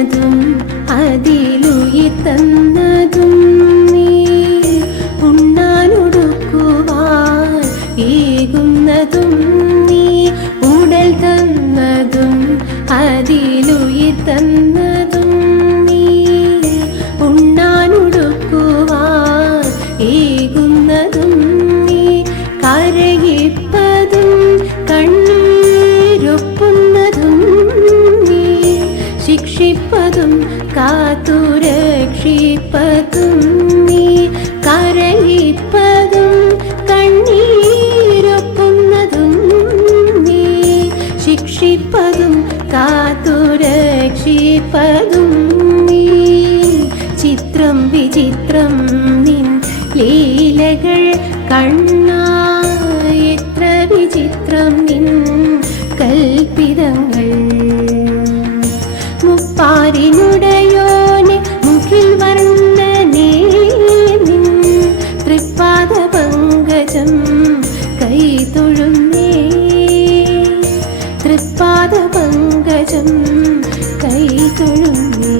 തന്നതും അതിലുയിർ തന്നതും നീ ഉണ്ണാനൊടുക്കുവാൻ ഏകുന്നതും നീ ഉടൽ തന്നതും അതിലുയിർ തന്നതും നീ ഉണ്ണാനൊടുക്കുവാൻ ഏകുന്നതും നീ കരയിപ്പതും കണ്ണീരൊപ്പുന്നതും നീ ശിക്ഷിപ്പതും കാത്തുരക്ഷിപ്പതും നീ കരയിപ്പതും കണ്ണീരൊപ്പുന്നതും നീ ശിക്ഷിപ്പതും കാത്തുരക്ഷിപ്പതും നീ ചിത്രം വിചിത്രം നിൻ ലീലകൾ കണ്ണാ എത്ര വിചിത്രം നിൻ കൽപ്പിതങ്ങൾ മുപ്പാരിനുടയോനെ മുഖിൽ വർണ്ണനേ നിൻ തൃപ്പാദ പങ്കജം കൈ തൊഴുന്നേ തൃപ്പാദ പങ്കജം കൈ തൊഴുന്നേ